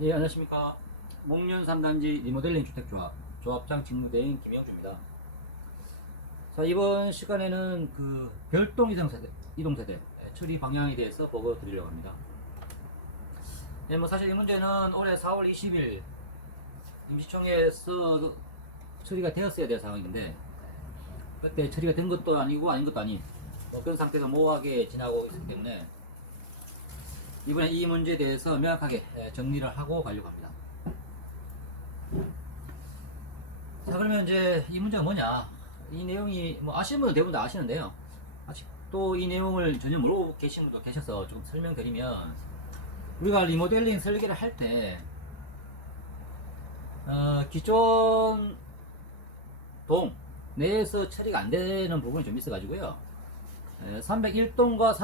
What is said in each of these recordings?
예, 안녕하십니까. 목련 3단지 리모델링 주택조합 조합장 직무대행 김영주입니다. 자, 이번 시간에는 그 별동 이동세대 처리 방향에 대해서 보고 드리려고 합니다. 예, 뭐 사실 이 문제는 올해 4월 20일 임시총회에서 처리가 되었어야 될 상황인데, 그때 처리가 된 것도 아니고 아닌 것도 아닌 그런 상태에서 모호하게 지나고 있기 때문에 이번에 이 문제에 대해서 명확하게 정리를 하고 가려고 합니다. 자, 그러면 이제 이 문제가 뭐냐, 이 내용이 뭐 아시는 분들 대부분 다 아시는데요, 아직도 이 내용을 전혀 모르고 계신 분도 계셔서 조금 설명드리면, 우리가 리모델링 설계를 할 때 기존 동 내에서 처리가 안 되는 부분이 좀 있어 가지고요, 301동과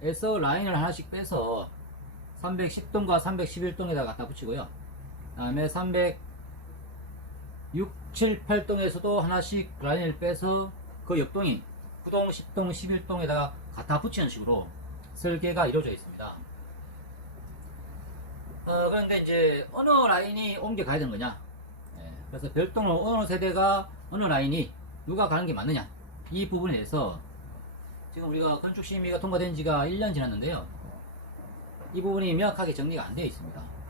302동에서 라인을 하나씩 빼서 310동과 311동에다 갖다 붙이고요, 그 다음에 6, 7, 8동에서도 하나씩 라인을 빼서 그 옆동인 9동, 10동, 11동에다가 갖다 붙이는 식으로 설계가 이루어져 있습니다. 그런데 이제 어느 라인이 옮겨가야 되는 거냐, 그래서 별동으로 어느 세대가 어느 라인이 누가 가는 게 맞느냐, 이 부분에 대해서 지금 우리가 건축심의가 통과된 지가 1년 지났는데요, 이 부분이 명확하게 정리가 안 되어 있습니다.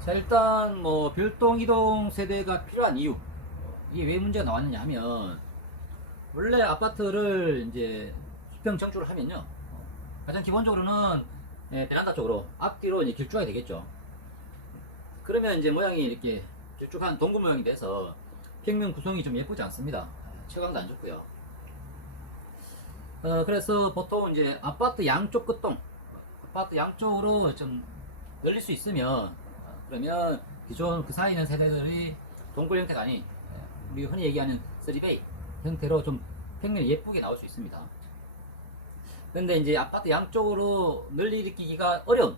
자, 일단 뭐 별동 이동 세대가 필요한 이유, 이게 왜 문제가 나왔느냐 하면, 원래 아파트를 이제 수평 정축을 하면요, 가장 기본적으로는 베란다 쪽으로 앞뒤로 이제 길쭉하게 되겠죠. 그러면 이제 모양이 이렇게 길쭉한 동굴 모양이 돼서 평면 구성이 좀 예쁘지 않습니다. 채광도 안 좋고요. 그래서 보통 이제 아파트 양쪽 끝동, 아파트 양쪽으로 좀 늘릴 수 있으면, 그러면 기존 그 사이에 있는 세대들이 동굴 형태가 아닌 우리 흔히 얘기하는 3베이 형태로 좀 평면이 예쁘게 나올 수 있습니다. 근데 이제 아파트 양쪽으로 늘리기가 어려운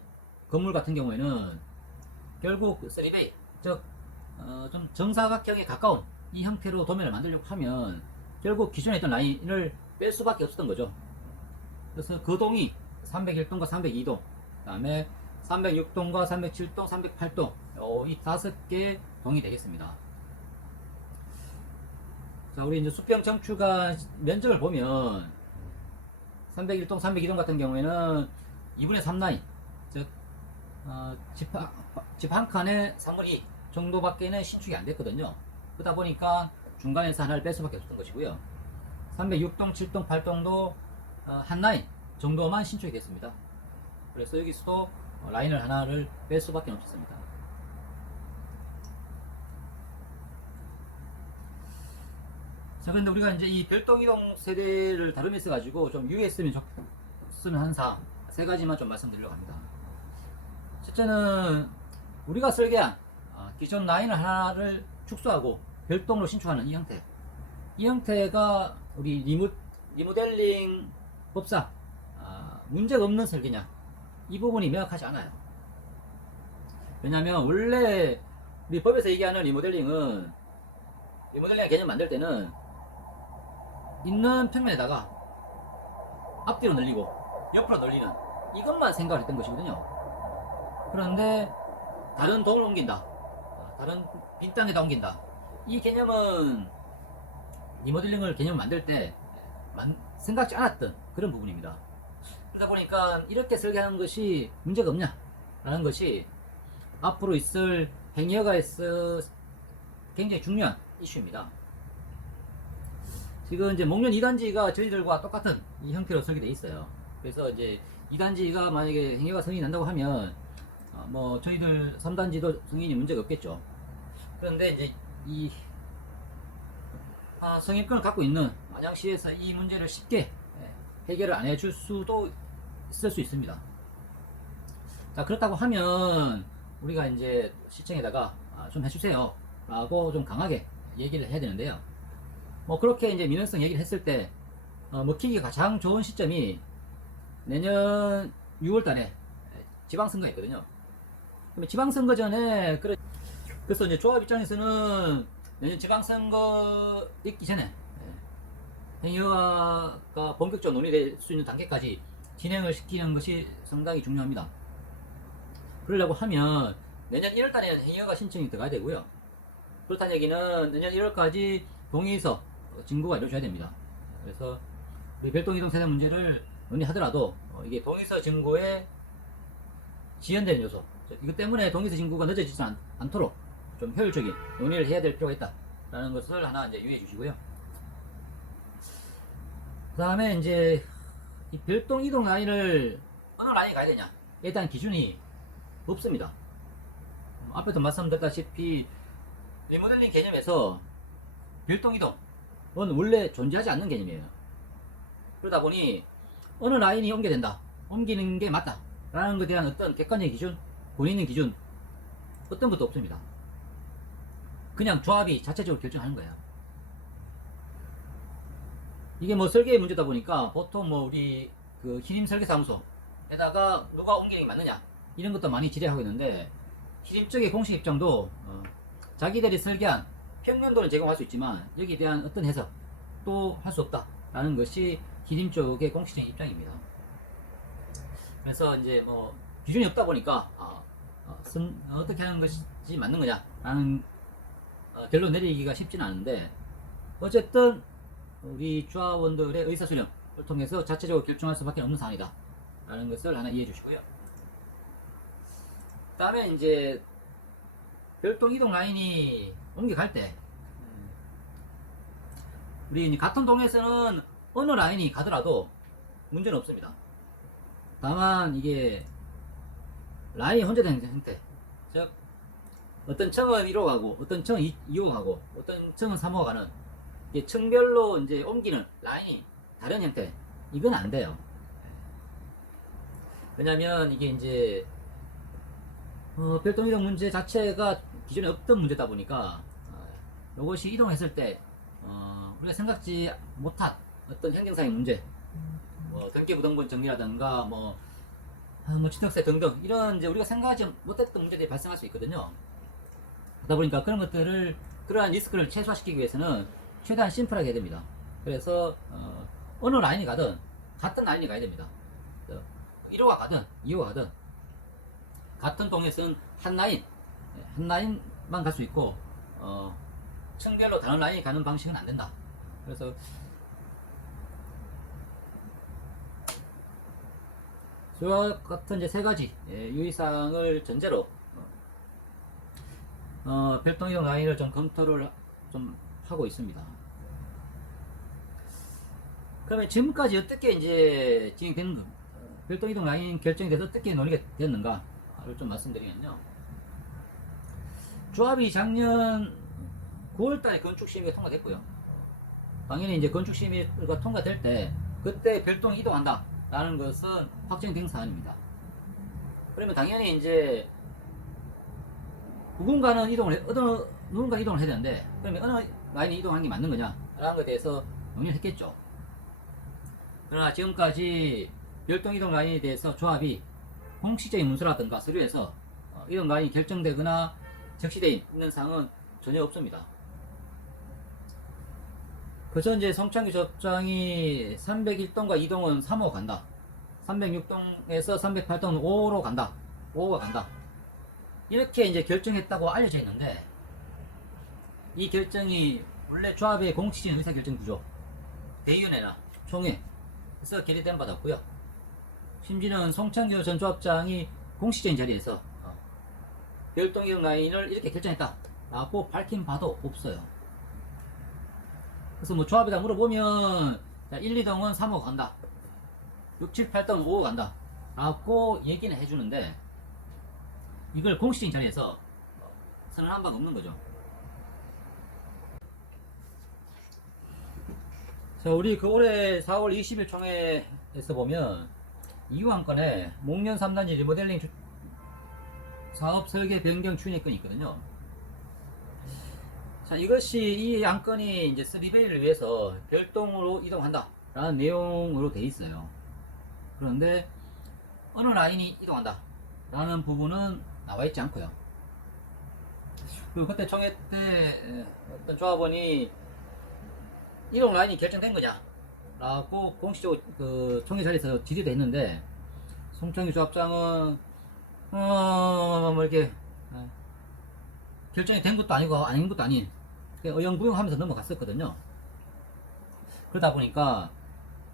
건물 같은 경우에는 결국 3베이, 즉 좀 정사각형에 가까운 이 형태로 도면을 만들려고 하면 결국 기존에 있던 라인을 뺄 수밖에 없었던 거죠. 그래서 그 동이 301동과 302동, 그 다음에 306동과 307동, 308동, 이 5개 동이 되겠습니다. 자, 우리 이제 수평 정축한 면적을 보면 301동, 302동 같은 경우에는 2분의 3 라인, 즉 집 한 칸에 3분의 2 정도밖에는 신축이 안 됐거든요. 그러다 보니까 중간에서 하나를 뺄 수밖에 없었던 것이고요. 306동, 7동, 8동도 한 라인 정도만 신축이 됐습니다. 그래서 여기서도 라인을 하나를 뺄 수밖에 없었습니다. 자, 그런데 우리가 이제 이 별동 이동 세대를 다루면서 가지고 좀 유의했으면 좋겠으면 하는 사항 세 가지만 좀 말씀드리려고 합니다. 첫째는 우리가 설계한 기존 라인을 하나를 축소하고 별동으로 신축하는 이 형태, 이 형태가 우리 리모델링 법상 문제가 없는 설계냐, 이 부분이 명확하지 않아요. 왜냐하면 원래 우리 법에서 얘기하는 리모델링 개념 만들 때는 있는 평면에다가 앞뒤로 늘리고 옆으로 늘리는 이것만 생각을 했던 것이거든요. 그런데 다른 동을 옮긴다, 다른 빈 땅에다 옮긴다, 이 개념은 리모델링을 개념을 만들 때 생각지 않았던 그런 부분입니다. 그러다 보니까 이렇게 설계하는 것이 문제가 없냐 라는 것이 앞으로 있을 행여가에서 굉장히 중요한 이슈입니다. 지금 이제 목련 2단지가 저희들과 똑같은 이 형태로 설계되어 있어요. 그래서 이제 2단지가 만약에 행여가 승인이 난다고 하면 뭐 저희들 3단지도 승인이 문제가 없겠죠. 그런데 이제 이 승인권을 갖고 있는 안양시에서 이 문제를 쉽게 해결을 안 해줄 수도 있을 수 있습니다. 자, 그렇다고 하면 우리가 이제 시청에다가 좀 해주세요 라고 좀 강하게 얘기를 해야 되는데요, 뭐 그렇게 이제 민원성 얘기를 했을 때 먹히기 가장 좋은 시점이 내년 6월 달에 지방선거가 있거든요. 그러면 지방선거 전에 그래서 이제 조합 입장에서는 내년 지방선거 있기 전에 행여가 본격적으로 논의될 수 있는 단계까지 진행을 시키는 것이 상당히 중요합니다. 그러려고 하면 내년 1월달에는 행여가 신청이 들어가야 되고요. 그렇다는 얘기는 내년 1월까지 동의서 진구가 이루어져야 됩니다. 그래서 우리 별도이동 세대 문제를 논의하더라도 이게 동의서 진구에 지연되는 요소, 이것 때문에 동의서 진구가 늦어지지 않도록 좀 효율적인 논의를 해야 될 필요가 있다라는 것을 하나 이제 유의해 주시고요. 그 다음에 이제 이 별동 이동 라인을 어느 라인에 가야 되냐, 일단 기준이 없습니다. 앞에도 말씀드렸다시피 리모델링 개념에서 별동 이동은 원래 존재하지 않는 개념이에요. 그러다 보니 어느 라인이 옮겨야 된다, 옮기는 게 맞다 라는 것에 대한 어떤 객관적인 기준, 본인의 기준, 어떤 것도 없습니다. 그냥 조합이 자체적으로 결정하는 거예요. 이게 뭐 설계의 문제다 보니까 보통 뭐 우리 그 신임 설계사무소에다가 누가 옮기는 게 맞느냐 이런 것도 많이 질의하고 있는데, 신임 쪽의 공식 입장도 자기들이 설계한 평면도는 제공할 수 있지만 여기에 대한 어떤 해석도 할 수 없다라는 것이 신임 쪽의 공식적인 입장입니다. 그래서 이제 뭐 기준이 없다 보니까 어떻게 하는 것이 맞는 거냐라는 결론 내리기가 쉽지는 않은데, 어쨌든 우리 조합원들의 의사수렴을 통해서 자체적으로 결정할 수밖에 없는 사안이다 라는 것을 하나 이해해 주시고요. 그 다음에 이제 별동 이동 라인이 옮겨갈 때 우리 같은 동에서는 어느 라인이 가더라도 문제는 없습니다. 다만 이게 라인이 혼재된 형태, 즉 어떤 층은 1호 가고 어떤 층은 2호 가고 어떤 층은 3호 가는, 이게 층별로 이제 옮기는 라인이 다른 형태, 이건 안 돼요. 왜냐면 이게 이제 별동 이동 문제 자체가 기존에 없던 문제다 보니까 이것이 이동했을 때 우리가 생각지 못한 어떤 행정상의 문제, 뭐 등기부등본 정리라든가 뭐 취득세 등등 이런 이제 우리가 생각하지 못했던 문제들이 발생할 수 있거든요. 그러다 보니까 그런 것들을, 그러한 리스크를 최소화시키기 위해서는 최대한 심플하게 해야 됩니다. 그래서 어느 라인이 가든 같은 라인이 가야 됩니다. 1호가 가든 2호가 가든 같은 동에서는 한 라인만 갈 수 있고 층별로 다른 라인이 가는 방식은 안 된다. 그래서 저와 같은 이제 세 가지 유의사항을 전제로 별동 이동 라인을 좀 검토를 좀 하고 있습니다. 그러면 지금까지 어떻게 이제 진행되는 것, 별동 이동 라인 결정이 돼서 어떻게 논의가 됐는가를 좀 말씀드리면요. 조합이 작년 9월달에 건축심의가 통과됐고요. 당연히 이제 건축심의가 통과될 때 그때 별동 이동한다 라는 것은 확정된 사안입니다. 그러면 당연히 이제 누군가 이동을 해야 되는데, 그러면 어느 라인이 이동하는 게 맞는 거냐 라는 것에 대해서 논의를 했겠죠. 그러나 지금까지 별동 이동 라인에 대해서 조합이 공식적인 문서라든가 서류에서 이동 라인이 결정되거나 적시되어 있는 사항은 전혀 없습니다. 그저 이제 성창기 조합장이 301동과 2동은 3호 간다, 306동에서 308동은 5로 간다, 5호가 간다, 이렇게 이제 결정했다고 알려져 있는데, 이 결정이 원래 조합의 공식적인 의사결정 구조, 대의원회나 총회에서 결의된 바도 없고요. 심지어는 송창규 전 조합장이 공식적인 자리에서 별동 이동 라인을 이렇게 결정했다 라고 밝힌 바도 없어요. 그래서 뭐 조합에다 물어보면 1, 2동은 3호 간다, 6, 7, 8동은 5호 간다 라고 얘기는 해주는데, 이걸 공식적인 자리에서 선언한 바가 없는 거죠. 자, 우리 그 올해 4월 20일 총회에서 보면 이유안건에 목련 3단지 리모델링 사업 설계 변경 추진건이 있거든요. 자, 이것이 이 안건이 이제 3베이를 위해서 별동으로 이동한다 라는 내용으로 돼 있어요. 그런데 어느 라인이 이동한다 라는 부분은 나와 있지 않고요. 그리고 그때 총회 때 어떤 조합원이 이동 라인이 결정된 거냐 라고 공식적으로 그 총회 자리에서 질의도 했는데, 송창규 조합장은 뭐 이렇게 결정이 된 것도 아니고 아닌 것도 아닌 어영부영하면서 넘어갔었거든요. 그러다 보니까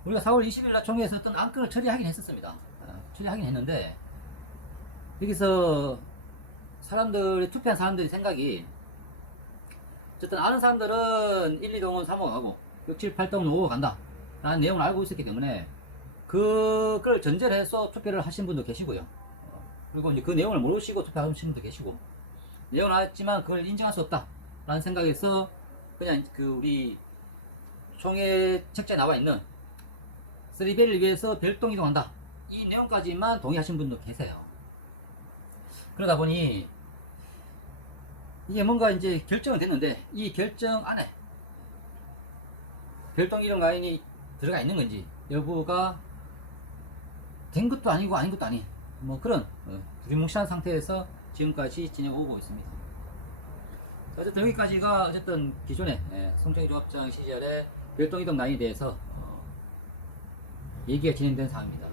우리가 4월 20일 날 총회에서 어떤 안건을 처리하긴 했었습니다. 처리하긴 했는데, 여기서 사람들이 투표한 사람들의 생각이, 어쨌든 아는 사람들은 1, 2동은 3호 가고 6, 7, 8동은 5호 간다 라는 내용을 알고 있었기 때문에 그걸 전제를 해서 투표를 하신 분도 계시고요. 그리고 이제 그 내용을 모르시고 투표하신 분도 계시고, 내용을 알았지만 그걸 인정할 수 없다 라는 생각에서 그냥 그 우리 총회 책자에 나와 있는 쓰리베리를 위해서 별동 이동한다 이 내용까지만 동의하신 분도 계세요. 그러다 보니 이게 뭔가 이제 결정은 됐는데, 이 결정 안에 별동 이동 라인이 들어가 있는 건지 여부가 된 것도 아니고 아닌 것도 아닌 뭐 그런 두리뭉실한 상태에서 지금까지 진행오고 있습니다. 어쨌든 여기까지가 어쨌든 기존의 송창규 조합장 시절에 별동 이동 라인에 대해서 얘기가 진행된 사항입니다.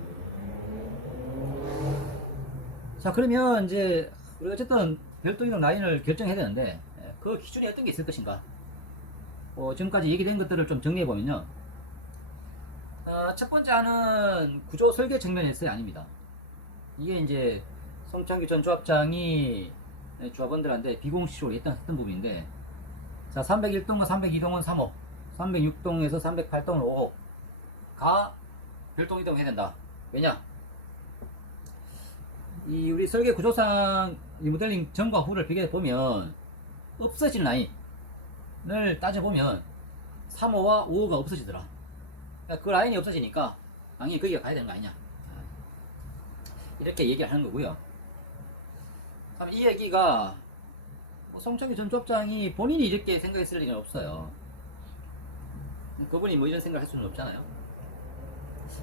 자, 그러면 이제 우리가 어쨌든 별동 이동 라인을 결정해야 되는데, 그 기준이 어떤 게 있을 것인가? 지금까지 얘기된 것들을 좀 정리해 보면요. 첫 번째 하는 구조 설계 측면에서의 아닙니다. 이게 이제 송창규 전 조합장이 조합원들한테 비공식적으로 했던 부분인데, 자, 301동과 302동은 3호, 306동에서 308동은 5호가 별동 이동해야 된다. 왜냐? 이 우리 설계 구조상 리모델링 전과 후를 비교해 보면 없어진 라인을 따져보면 3호와 5호가 없어지더라. 그러니까 그 라인이 없어지니까 당연히 거기가 가야 되는 거 아니냐, 이렇게 얘기를 하는 거고요. 이 얘기가 송창규 전 조합장이 본인이 이렇게 생각했을 리가 없어요. 그분이 뭐 이런 생각을 할 수는 없잖아요.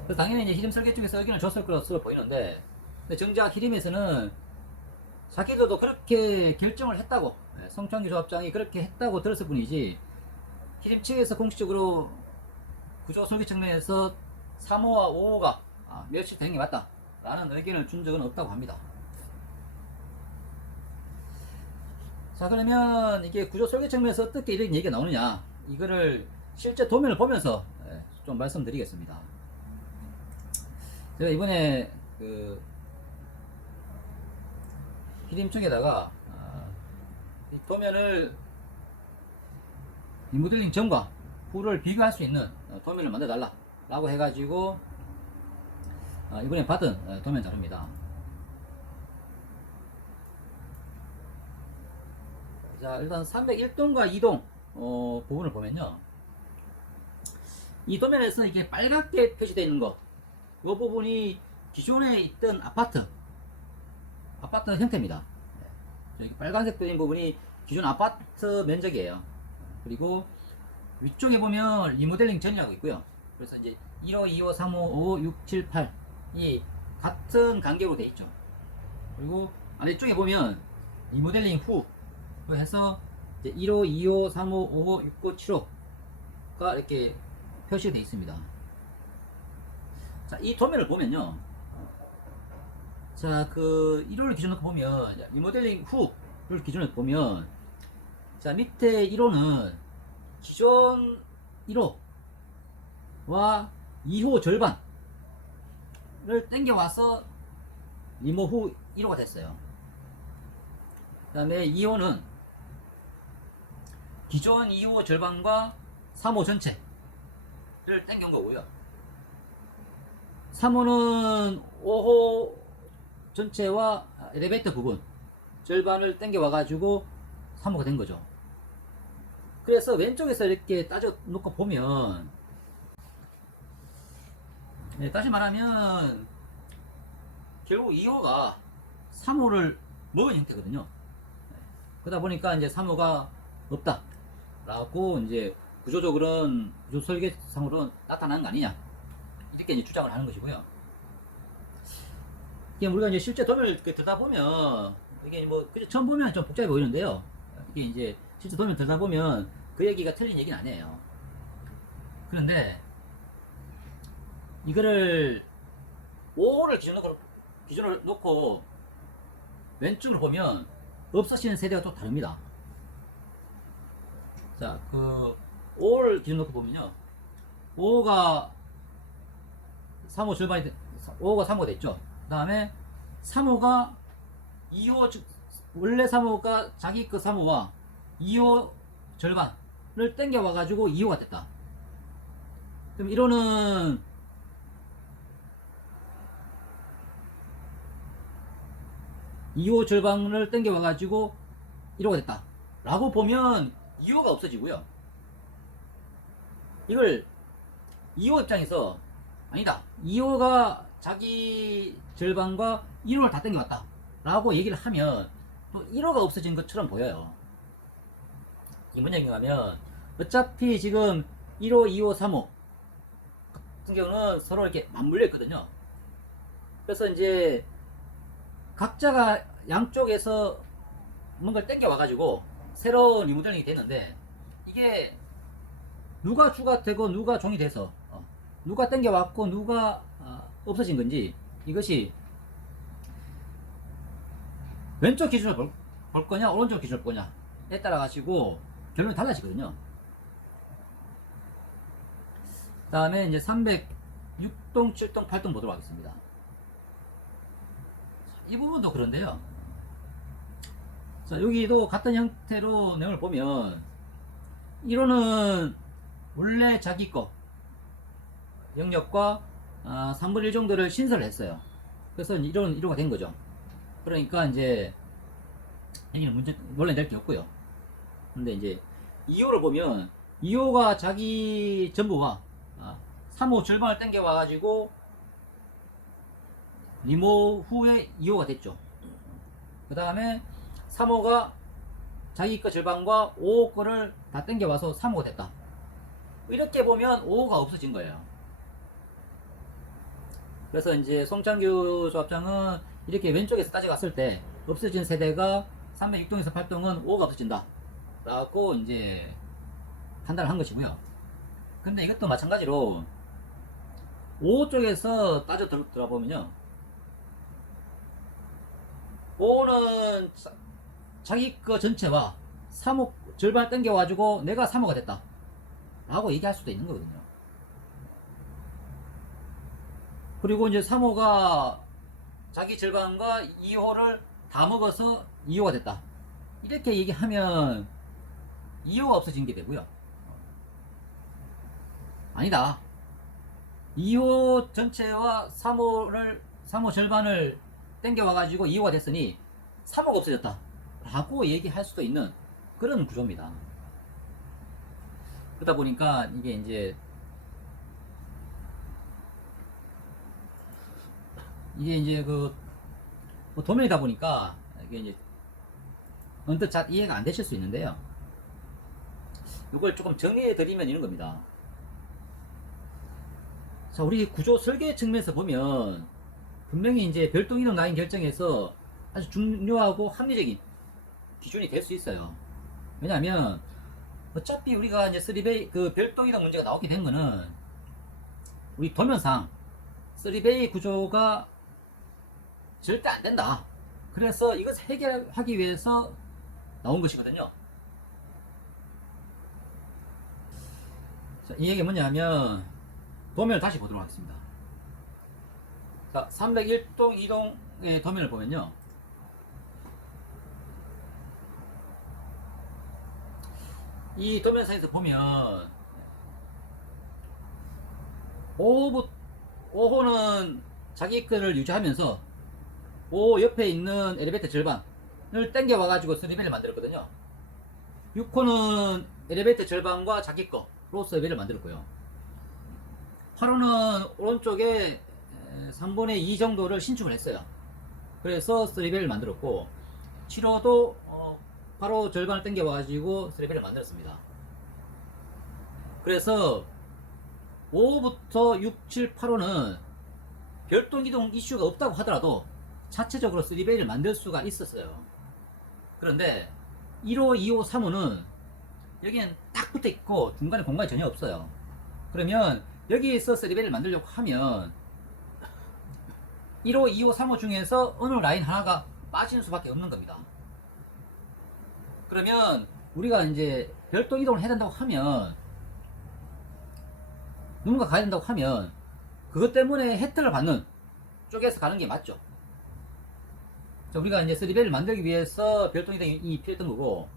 그래서 당연히 이제 히림 설계 쪽에서 의견을 줬을 것으로 보이는데, 근데 정작 히림에서는 자기들도 그렇게 결정을 했다고, 송창규 조합장이 그렇게 했다고 들었을 뿐이지, 히림 측에서 공식적으로 구조 설계 측면에서 3호와 5호가 멸실 되는 게 맞다 라는 의견을 준 적은 없다고 합니다. 자, 그러면 이게 구조 설계 측면에서 어떻게 이런 얘기가 나오느냐, 이거를 실제 도면을 보면서 좀 말씀드리겠습니다. 제가 이번에 그 히림청에다가 이 도면을 리모델링 전과 후를 비교할 수 있는 도면을 만들어 달라 라고 해가지고 이번에 받은 도면 자료입니다. 자, 일단 301동과 2동 부분을 보면요, 이 도면에서 이게 빨갛게 표시되어 있는 거, 이 부분이 기존에 있던 아파트 형태입니다. 여기 빨간색 되어 있는 부분이 기존 아파트 면적이에요. 그리고 위쪽에 보면 리모델링 전이라고 있고요. 그래서 이제 1호, 2호, 3호, 5호, 6, 7, 8이 같은 간격으로 되어 있죠. 그리고 아래쪽에 보면 리모델링 후 해서 이제 1호, 2호, 3호, 5호, 6호, 7호가 이렇게 표시가 되어 있습니다. 자, 이 도면을 보면요, 자, 그 1호를 기준으로 보면, 리모델링 후를 기준으로 보면, 자, 밑에 1호는 기존 1호와 2호 절반을 땡겨와서 리모 후 1호가 됐어요. 그 다음에 2호는 기존 2호 절반과 3호 전체를 땡겨온 거고요. 3호는 5호 전체와 엘리베이터 부분 절반을 땡겨 와가지고 3호가 된 거죠. 그래서 왼쪽에서 이렇게 따져 놓고 보면, 다시 말하면 결국 2호가 3호를 먹은 형태거든요. 그러다 보니까 이제 3호가 없다 라고 이제 구조적으로는, 구조 설계상으로는 나타나는 거 아니냐, 이렇게 이제 주장을 하는 것이고요. 이게 우리가 이제 실제 도면을 들여다보면, 이게 뭐 처음 보면 좀 복잡해 보이는데요, 이게 이제 실제 도면을 들여다보면 그 얘기가 틀린 얘기는 아니에요. 그런데 이거를 5를 기준으로 놓고 왼쪽으로 보면 없어지는 세대가 또 다릅니다. 자, 그 5를 기준 놓고 보면요. 5가 3호 절반이 5가 3호가 됐죠. 그 다음에 3호가 2호, 원래 3호가 자기 그 3호와 2호 절반을 땡겨 와가지고 2호가 됐다. 그럼 1호는 2호 절반을 땡겨 와가지고 1호가 됐다 라고 보면 2호가 없어지고요. 이걸 2호 입장에서 아니다, 2호가 자기 절반과 1호를 다 땡겨 왔다 라고 얘기를 하면 또 1호가 없어진 것처럼 보여요. 이게 뭔 얘기인가 하면, 어차피 지금 1호, 2호, 3호 같은 경우는 서로 이렇게 맞물려 있거든요. 그래서 이제 각자가 양쪽에서 뭔가를 땡겨 와가지고 새로운 리모델링이 됐는데, 이게 누가 주가 되고 누가 종이 돼서 누가 땡겨 왔고 누가 없어진 건지, 이것이 왼쪽 기준을 볼 거냐 오른쪽 기준을 볼 거냐에 따라 가지고 결론이 달라지거든요. 그 다음에 이제 306동, 7동, 8동 보도록 하겠습니다. 이 부분도 그런데요. 자, 여기도 같은 형태로 내용을 보면 1호는 원래 자기 거 영역과 3분의 1 정도를 신설을 했어요. 그래서 1호는 1호가 된 거죠. 그러니까 이제 여기는 문제 원래 낼 게 없고요. 근데 이제 2호를 보면 2호가 자기 전부와 3호 절반을 땡겨 와가지고 리모 후에 2호가 됐죠. 그 다음에 3호가 자기 거 절반과 5호 거를 다 땡겨 와서 3호가 됐다. 이렇게 보면 5호가 없어진 거예요. 그래서 이제 송창규 조합장은 이렇게 왼쪽에서 따져갔을 때 없어진 세대가 306동에서 8동은 5호가 없어진다 라고 이제 판단을 한 것이고요. 근데 이것도 마찬가지로 5호 쪽에서 따져 들어보면요, 5호는 자기 거 전체와 3호 절반을 땡겨가지고 내가 3호가 됐다 라고 얘기할 수도 있는 거거든요. 그리고 이제 3호가 자기 절반과 2호를 다 먹어서 2호가 됐다 이렇게 얘기하면 2호가 없어진 게 되고요. 아니다, 2호 전체와 3호 절반을 땡겨와가지고 2호가 됐으니 3호가 없어졌다 라고 얘기할 수도 있는 그런 구조입니다. 그러다 보니까 이게 이제 뭐 도면이다 보니까 이게 이제 언뜻 잘 이해가 안 되실 수 있는데요. 이걸 조금 정리해 드리면 이런 겁니다. 자, 우리 구조 설계 측면에서 보면 분명히 이제 별도 이동 라인 결정에서 아주 중요하고 합리적인 기준이 될 수 있어요. 왜냐하면 어차피 우리가 이제 3베이 그 별도 이동 문제가 나오게 된 거는 우리 도면상 3베이 구조가 절대 안 된다. 그래서 이것을 해결하기 위해서 나온 것이거든요. 자, 이 얘기가 뭐냐면 도면을 다시 보도록 하겠습니다. 자, 301동 2동의 도면을 보면요, 이 도면상에서 보면 5호는 자기 거를 유지하면서 5 옆에 있는 엘리베이터 절반을 땡겨 와가지고 3배를 만들었거든요. 6호는 엘리베이터 절반과 자기 거로 3배를 만들었고요. 8호는 오른쪽에 3분의 2 정도를 신축을 했어요. 그래서 3배를 만들었고, 7호도 바로 절반을 땡겨 와가지고 3배를 만들었습니다. 그래서 5호부터 6, 7, 8호는 별도 이동 이슈가 없다고 하더라도 자체적으로 3배를 만들 수가 있었어요. 그런데 1호, 2호, 3호는 여기는 딱 붙어 있고 중간에 공간이 전혀 없어요. 그러면 여기에서 3배를 만들려고 하면 1호, 2호, 3호 중에서 어느 라인 하나가 빠지는 수밖에 없는 겁니다. 그러면 우리가 이제 별도 이동을 해야 된다고 하면, 누군가 가야 된다고 하면 그것 때문에 혜택을 받는 쪽에서 가는 게 맞죠. 자, 우리가 이제 3배를 만들기 위해서 별도 이동이 필요했던 거고,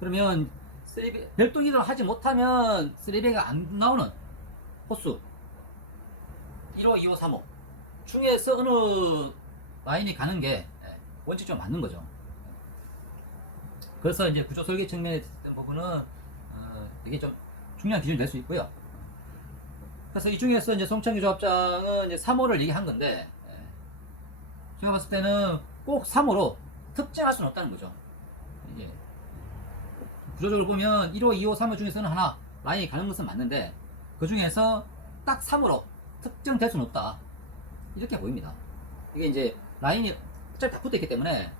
그러면 3배, 별도 이동을 하지 못하면 3배가 안 나오는 호수 1호, 2호, 3호 중에서 어느 라인이 가는 게 원칙적으로 맞는 거죠. 그래서 이제 구조 설계 측면에 있던 부분은 이게 좀 중요한 기준이 될 수 있고요. 그래서 이 중에서 이제 송창기 조합장은 이제 3호를 얘기한 건데, 제가 봤을 때는 꼭 3호로 특정할 수는 없다는 거죠. 이게 구조적으로 보면 1호, 2호, 3호 중에서는 하나 라인이 가는 것은 맞는데, 그 중에서 딱 3호로 특정될 수는 없다, 이렇게 보입니다. 이게 이제 라인이 어차피 다 붙어 있기 때문에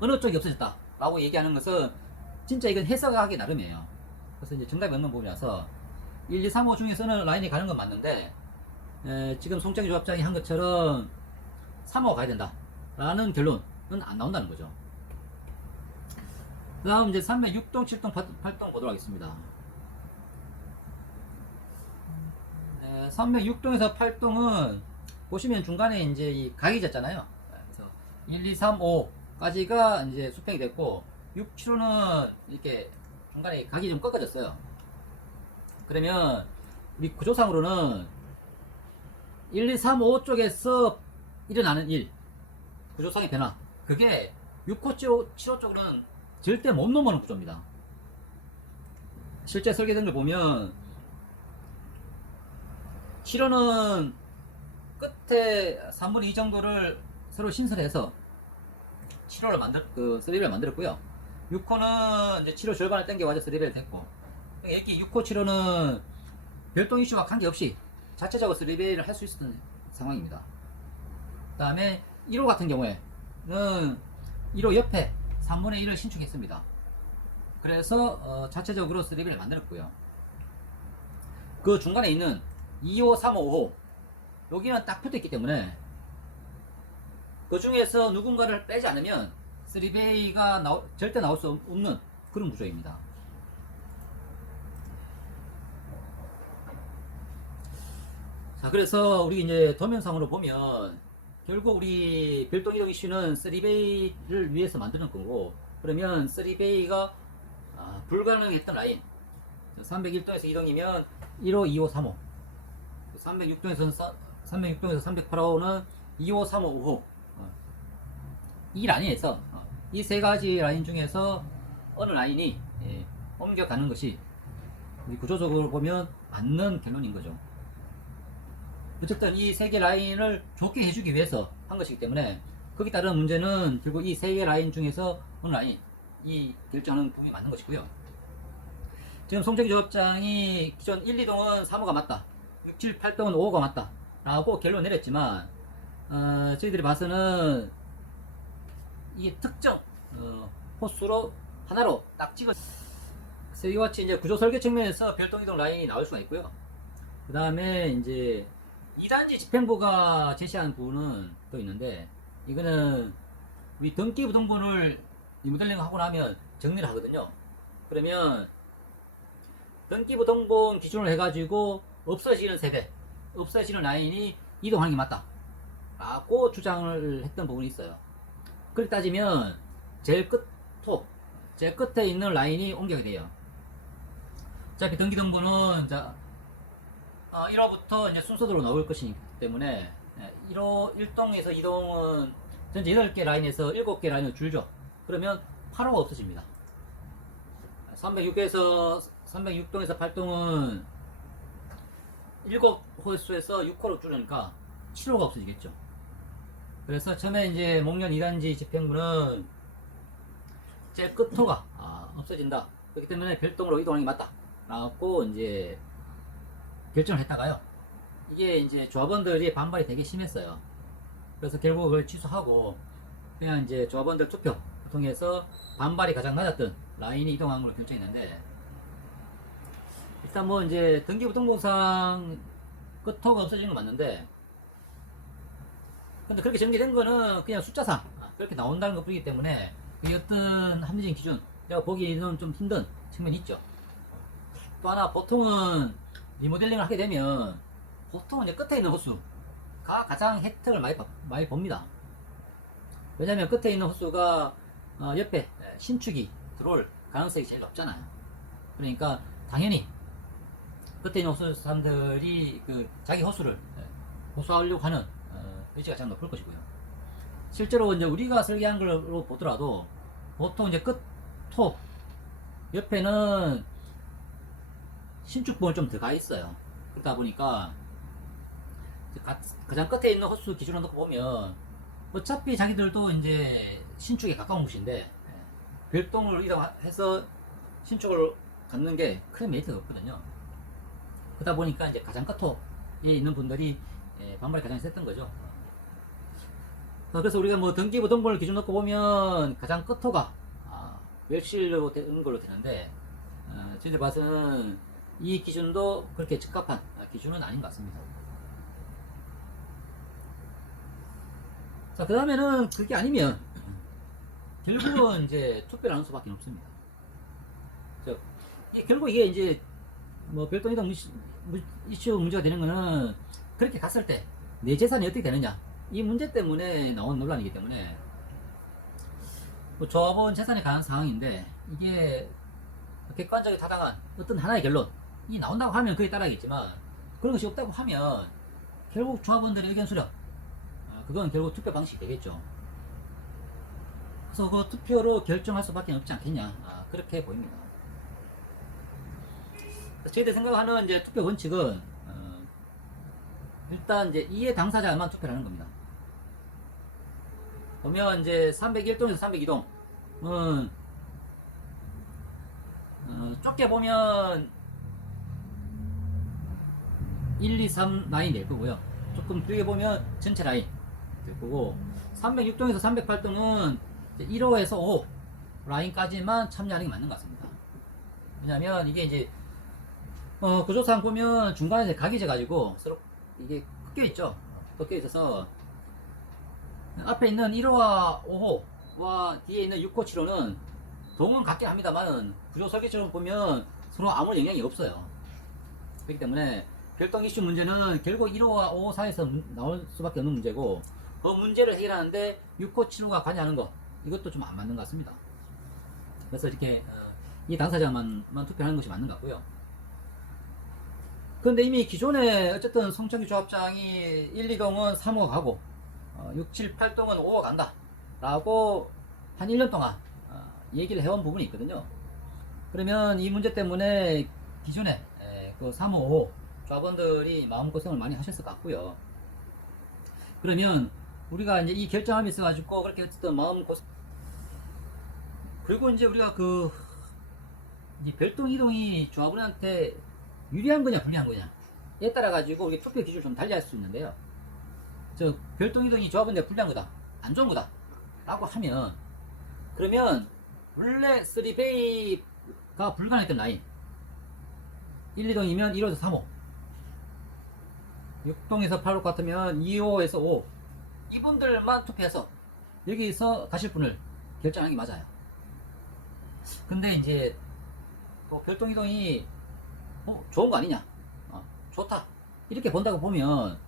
어느 쪽이 없어졌다 라고 얘기하는 것은 진짜 이건 해석하기 나름이에요. 그래서 이제 정답이 없는 부분이라서 1, 2, 3호 중에서는 라인이 가는 건 맞는데, 지금 송창기 조합장이 한 것처럼 3호 가야 된다 라는 결론은 안 나온다는 거죠. 그 다음 이제 306동, 7동, 8동 보도록 하겠습니다. 306동에서 8동은 보시면 중간에 이제 이 각이 졌잖아요. 그래서 1, 2, 3, 5까지가 이제 수평이 됐고, 6, 7호는 이렇게 중간에 각이 좀 꺾어졌어요. 그러면 우리 구조상으로는 1, 2, 3, 5 쪽에서 일어나는 일, 구조상의 변화, 그게 6호, 7호 쪽으로는 절대 못 넘어오는 구조입니다. 실제 설계된 걸 보면 7호는 끝에 3분의 2 정도를 새로 신설해서 7호를 3배를 만들었고요. 6호는 이제 7호 절반을 당겨와서 3배를 됐고, 여기 6호, 7호는 별도 이슈와 관계없이 자체적으로 3배를 할 수 있었던 상황입니다. 그 다음에 1호 같은 경우에는 1호 옆에 3분의 1을 신축했습니다. 그래서 자체적으로 3배를 만들었고요. 그 중간에 있는 2호, 3호, 5호 여기는 딱 붙어 있기 때문에 그 중에서 누군가를 빼지 않으면 3배가 절대 나올 수 없는 그런 구조입니다. 자, 그래서 우리 이제 도면상으로 보면 결국 우리 별동 이동 이슈는 3배를 위해서 만드는 거고, 그러면 3배가 불가능했던 라인 301동에서 이동이면 1호, 2호, 3호, 306동에서 308호는 2호, 3호, 5호, 이 라인에서 이 세 가지 라인 중에서 어느 라인이 옮겨가는 것이 우리 구조적으로 보면 맞는 결론인 거죠. 어쨌든 이 세 개 라인을 좋게 해주기 위해서 한 것이기 때문에 거기 따른 문제는 결국 이 세 개 라인 중에서 어느 라인 이 결정하는 부분이 맞는 것이고요. 지금 송창기 조합장이 기존 1, 2동은 3호가 맞다, 6, 7, 8동은 5호가 맞다 라고 결론 내렸지만, 저희들이 봐서는 이게 특정 호수로 하나로 딱 찍어, 이와 같이 이제 구조 설계 측면에서 별동 이동 라인이 나올 수가 있고요. 그 다음에 이제 2단지 집행부가 제시한 부분은 또 있는데, 이거는 우리 등기부 등본을 리모델링 하고 나면 정리를 하거든요. 그러면 등기부 등본 기준으로 해가지고 없어지는 세대, 없어지는 라인이 이동하는 게 맞다 라고 주장을 했던 부분이 있어요. 그렇게 따지면 제일 제일 끝에 있는 라인이 옮겨야 돼요. 어차피 등기 등본은 1호부터 이제 순서대로 나올 것이기 때문에 1호 1동에서 2동은 전체 8개 라인에서 7개 라인을 줄죠. 그러면 8호가 없어집니다. 306동에서 8동은 7호수에서 6호로 줄으니까 7호가 없어지겠죠. 그래서 처음에 이제 목련 2단지 집행부는 제일 끝호가 없어진다, 그렇기 때문에 별동으로 이동하는 게 맞다 라고 이제 결정을 했다가요, 이게 이제 조합원들이 반발이 되게 심했어요. 그래서 결국 그걸 취소하고 그냥 이제 조합원들 투표 통해서 반발이 가장 낮았던 라인이 이동한 걸로 결정했는데, 일단 뭐 이제 등기부등본상 끝토가 없어지는 건 맞는데, 근데 그렇게 전개된 거는 그냥 숫자상 그렇게 나온다는 것 뿐이기 때문에 이 어떤 합리적인 기준 내가 보기에는 좀 힘든 측면이 있죠. 또 하나 보통은 리모델링을 하게 되면 보통은 이제 끝에 있는 호수가 가장 혜택을 많이 봅니다. 왜냐면 끝에 있는 호수가 옆에 신축이 들어올 가능성이 제일 높잖아요. 그러니까 당연히 끝에 있는 호수 사람들이 그 자기 호수를 호수하려고 하는 의지가 가장 높을 것이고요. 실제로 이제 우리가 설계한 걸로 보더라도 보통 이제 끝토 옆에는 신축부분이 좀 들어가 있어요. 그러다 보니까 가장 끝에 있는 호수 기준으로 놓고 보면 어차피 자기들도 이제 신축에 가까운 곳인데 별동을 이동해서 신축을 갖는 게 큰 메리트가 없거든요. 그러다 보니까 이제 가장 끝토에 있는 분들이 반발이 가장 셌던 거죠. 그래서 우리가 뭐 등기부등본을 기준 놓고 보면 가장 끝토가 멸실로 되는 걸로 되는데 저희들 봐서는 이 기준도 그렇게 적합한 기준은 아닌 것 같습니다. 자, 그 다음에는 그게 아니면 결국은 이제 투표를 하는 수밖에 없습니다. 결국 이게 이제 뭐 별도 이동 이슈 문제가 되는 거는 그렇게 갔을 때 내 재산이 어떻게 되느냐 이 문제 때문에 나온 논란이기 때문에 뭐 조합원 재산에 관한 상황인데 이게 객관적이 타당한 어떤 하나의 결론이 나온다고 하면 그에 따라야겠지만 그런 것이 없다고 하면 결국 조합원들의 의견 수렴 그건 결국 투표 방식이 되겠죠. 그래서 그 투표로 결정할 수밖에 없지 않겠냐 그렇게 보입니다. 저희들 생각하는 이제 투표 원칙은 일단 이제 이해 당사자만 투표를 하는 겁니다. 보면 이제 301동에서 302동은 좁게 보면 1, 2, 3 라인 될 거고요. 조금 길게 보면 전체 라인 될 거고 306동에서 308동은 1호에서 5 라인까지만 참여하는 게 맞는 것 같습니다. 왜냐면 이게 이제 구조상 보면 중간에 각이 져가지고 서로 이게 꺾여 있죠. 꺾여 있어서 앞에 있는 1호와 5호와 뒤에 있는 6호, 7호는 동은 같긴 합니다만 구조 설계처럼 보면 서로 아무 영향이 없어요. 그렇기 때문에 별동 이슈 문제는 결국 1호와 5호 사이에서 나올 수밖에 없는 문제고 그 문제를 해결하는데 6호, 7호가 관여하는 거 이것도 좀 안 맞는 것 같습니다. 그래서 이렇게 이 당사자만 투표하는 것이 맞는 것 같고요. 근데 이미 기존에 어쨌든 성창기 조합장이 1, 2동은 3호가 가고 6, 7, 8동은 5호가 간다 라고 한 1년 동안 얘기를 해온 부분이 있거든요. 그러면 이 문제 때문에 기존에 그 3호, 5호 조합원들이 마음고생을 많이 하셨을 것 같고요. 그러면 우리가 이제 이 결정함이 있어가지고 그렇게 어쨌든 마음고생 그리고 이제 우리가 이 별동 이동이 조합원한테 유리한 거냐 불리한 거냐에 따라 가지고 우리 투표 기준을 좀 달리할 수 있는데요. 별동 이동이 조합원한테 불리한 거다, 안 좋은 거다 라고 하면 그러면 원래 3베이가 불가능했던 라인 1, 2동이면 1호에서 3호 6동에서 8호 같으면 2호에서 5 이분들만 투표해서 여기서 가실 분을 결정하는 게 맞아요. 근데 이제 별동 이동이 좋은 거 아니냐 좋다 이렇게 본다고 보면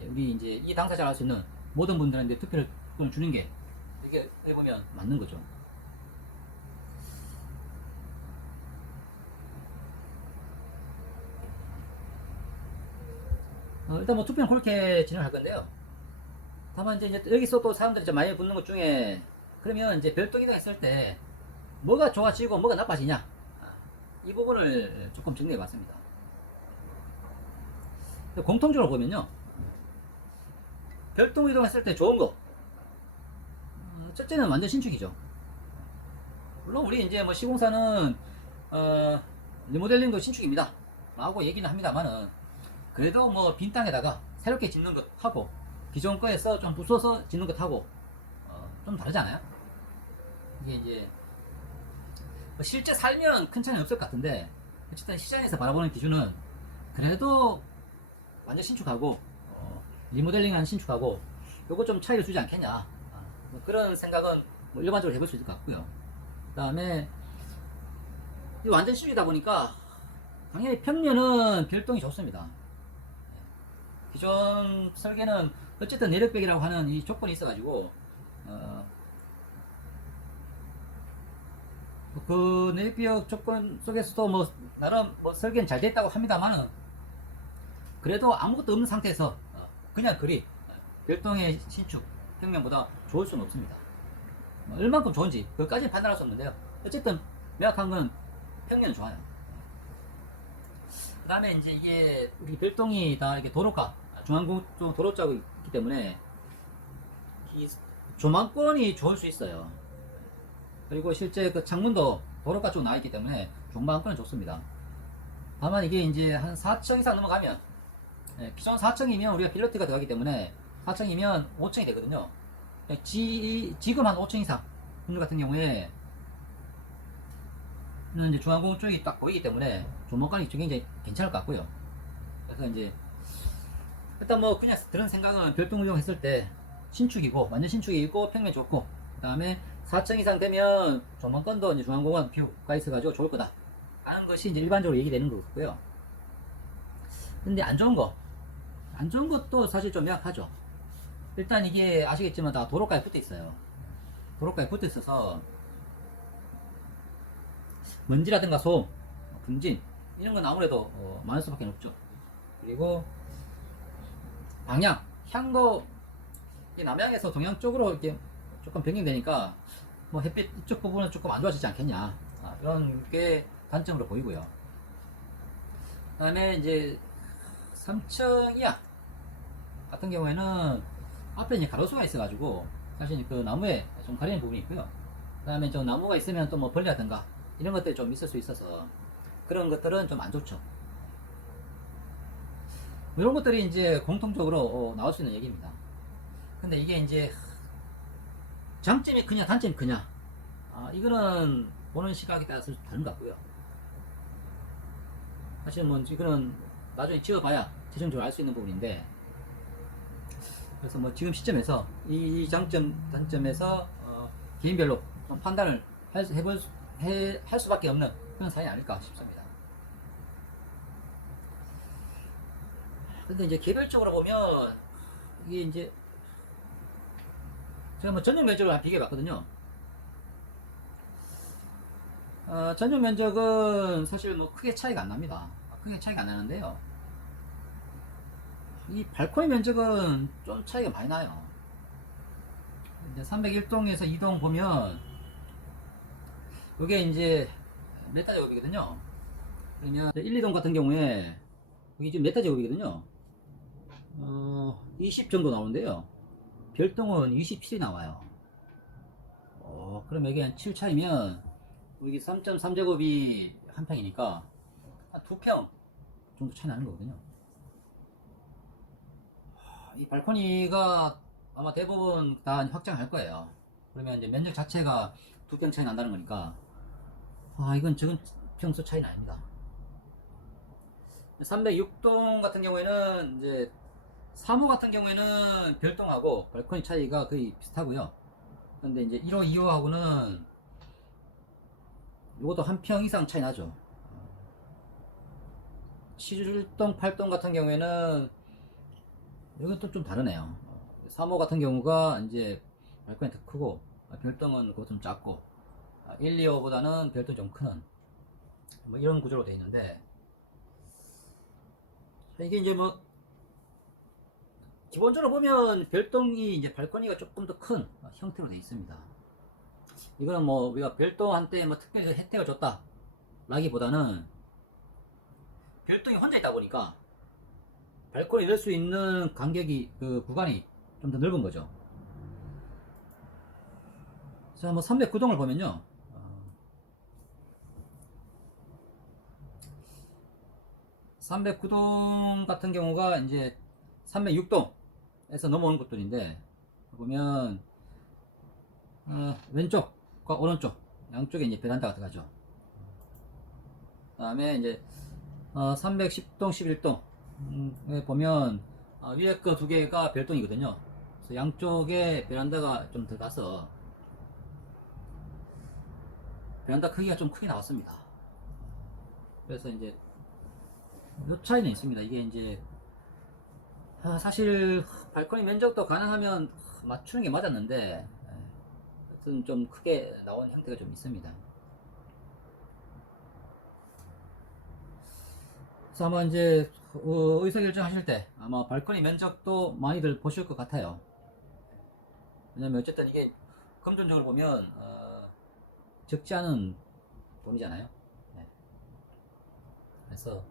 우리 이제 이 당사자가 할 수 있는 모든 분들한테 투표를 주는 게 이게 해보면 맞는 거죠. 일단 뭐 투표는 그렇게 진행할 건데요. 다만 이제 여기서 또 사람들이 좀 많이 묻는 것 중에 그러면 이제 별동 이동했을 때 뭐가 좋아지고 뭐가 나빠지냐 이 부분을 조금 정리해 봤습니다. 공통적으로 보면요 별동 이동했을 때 좋은 거 첫째는 완전 신축이죠. 물론 우리 이제 뭐 시공사는 리모델링도 신축입니다 라고 얘기는 합니다만은 그래도 뭐 빈 땅에다가 새롭게 짓는 것 하고 기존 거에서 좀 부숴서 짓는 것 하고 좀 다르잖아요. 이게 이제 실제 살면 큰 차이는 없을 것 같은데 어쨌든 시장에서 바라보는 기준은 그래도 완전 신축하고 리모델링한 신축하고 요거 좀 차이를 주지 않겠냐, 뭐 그런 생각은 뭐 일반적으로 해볼 수 있을 것 같고요. 그 다음에 완전 신축이다 보니까 당연히 평면은 별동이 좋습니다. 기존 설계는 어쨌든 내력벽이라고 하는 이 조건이 있어가지고 그 내력벽 조건 속에서도 뭐 나름 뭐 설계는 잘 됐다고 합니다만은 그래도 아무것도 없는 상태에서 그냥 그리 별동의 신축 평면보다 좋을 수는 없습니다. 얼만큼 좋은지 그것까지는 판단할 수 없는데요. 어쨌든 명확한 건 평면은 좋아요. 그 다음에 이제 이게 우리 별동이 다 이렇게 도로가 중앙공 도로 짜고 있기 때문에 이 조망권이 좋을 수 있어요. 그리고 실제 그 창문도 도로가 쪽 나와 있기 때문에 조망권은 좋습니다. 다만 이게 이제 한 4층 이상 넘어가면 기존 4층이면 우리가 빌로티가 들어가기 때문에 4층이면 5층이 되거든요. 지금 한 5층 이상 건물 같은 경우에 이제 중앙공 쪽이 딱 보이기 때문에 조망권이 굉장히 괜찮을 것 같고요. 그래서 이제 일단 뭐 그냥 들은 생각은 별동 운영했을 때 신축이고 완전 신축이고 평면 좋고 그 다음에 4층 이상 되면 조망권도 이제 중앙공원 뷰가 있어가지고 좋을 거다 하는 것이 이제 일반적으로 얘기되는 거고요. 근데 안 좋은 것도 사실 좀 명확하죠. 일단 이게 아시겠지만 다 도로가에 붙어 있어요. 도로가에 붙어 있어서 먼지라든가 소음, 분진 이런 건 아무래도 많을 수밖에 없죠. 그리고 방향, 향도 남향에서 동양 쪽으로 이렇게 조금 변경되니까 뭐 햇빛 이쪽 부분은 조금 안 좋아지지 않겠냐, 이런 게 단점으로 보이고요. 그 다음에 이제 3층 이하 같은 경우에는 앞에 이제 가로수가 있어가지고 사실 그 나무에 좀 가리는 부분이 있고요. 그 다음에 좀 나무가 있으면 또 뭐 벌레라든가 이런 것들이 좀 있을 수 있어서 그런 것들은 좀 안 좋죠. 이런 것들이 이제 공통적으로 나올 수 있는 얘기입니다. 근데 이게 이제 장점이 크냐 단점이 크냐, 이거는 보는 시각에 따라서 다른 것 같고요. 사실 뭐 이거는 나중에 지어봐야 최종적으로 알 수 있는 부분인데, 그래서 뭐 지금 시점에서 이 장점 단점에서 개인별로 판단을 할 수밖에 없는 그런 사안이 아닐까 싶습니다. 근데 이제 개별적으로 보면 이게 이제 제가 뭐 전용 면적을 비교해 봤거든요. 전용 면적은 사실 뭐 크게 차이가 안 납니다. 크게 차이가 안 나는데요. 이 발코니 면적은 좀 차이가 많이 나요. 이제 301동에서 2동 보면 이게 이제 메타 제곱이거든요. 그러면 1, 2동 같은 경우에 여기 지금 메타 제곱이거든요. 20 정도 나오는데요. 별동은 27이 나와요. 그럼 여기 한 7 차이면 여기 3.3제곱이 한 평이니까 한 2평 정도 차이 나는 거거든요. 이 발코니가 아마 대부분 다 확장할 거예요. 그러면 이제 면적 자체가 2평 차이 난다는 거니까 이건 적은 평수 차이는 아닙니다. 306동 같은 경우에는 이제 3호 같은 경우에는 별동하고 발코니 차이가 거의 비슷하고요. 근데 이제 1호, 2호하고는 이것도 한 평 이상 차이 나죠. 7동, 8동 같은 경우에는 이건 또 좀 다르네요. 3호 같은 경우가 이제 발코니 더 크고 별동은 그거 좀 작고 1, 2호보다는 별동 좀 큰 뭐 이런 구조로 되어 있는데, 이게 이제 뭐 기본적으로 보면 별동이 이제 발코니가 조금 더 큰 형태로 되어 있습니다. 이거는 뭐 우리가 별동한테 뭐 특별히 혜택을 줬다 라기보다는 별동이 혼자 있다 보니까 발코니 넣을 수 있는 간격이 그 구간이 좀 더 넓은 거죠. 자, 뭐 309동을 보면요. 309동 같은 경우가 이제 306동에서 넘어오는 것들인데, 보면 왼쪽과 오른쪽 양쪽에 이제 베란다가 들어가죠. 다음에 이제 310동, 11동 보면 위에 거 두 개가 별동이거든요. 그래서 양쪽에 베란다가 좀 들어가서 베란다 크기가 좀 크게 나왔습니다. 그래서 이제 요 차이는 있습니다. 이게 이제 사실 발코니 면적도 가능하면 맞추는 게 맞았는데 하여튼 좀 크게 나온 형태가 좀 있습니다. 그래서 아마 이제 의사결정하실 때 아마 발코니 면적도 많이들 보실 것 같아요. 왜냐면 어쨌든 이게 금전적으로 보면 적지 않은 돈이잖아요. 네. 그래서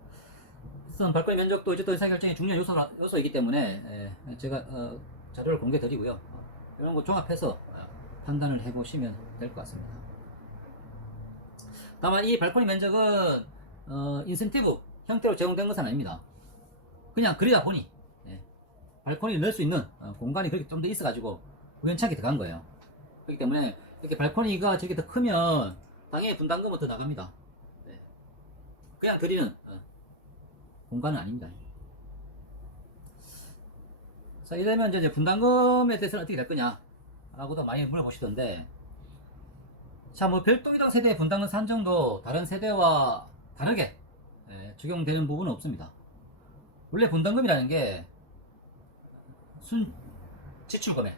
우선 발코니 면적도 어쨌든 의사결정의 중요한 요소이기 때문에 제가 자료를 공개 드리고요. 이런 거 종합해서 판단을 해보시면 될 것 같습니다. 다만 이 발코니 면적은 인센티브 형태로 제공된 것은 아닙니다. 그냥 그리다 보니 발코니를 넣을 수 있는 공간이 그렇게 좀 더 있어가지고 우연찮게 들어간 거예요. 그렇기 때문에 이렇게 발코니가 저렇게 더 크면 당연히 분담금은 더 나갑니다. 그냥 드리는 공간은 아닙니다. 자, 이러면 이제 분담금에 대해서는 어떻게 될 거냐 라고도 많이 물어보시던데, 자, 뭐 별도 이동 세대의 분담금 산정도 다른 세대와 다르게 적용되는 부분은 없습니다. 원래 분담금이라는 게 지출 금액,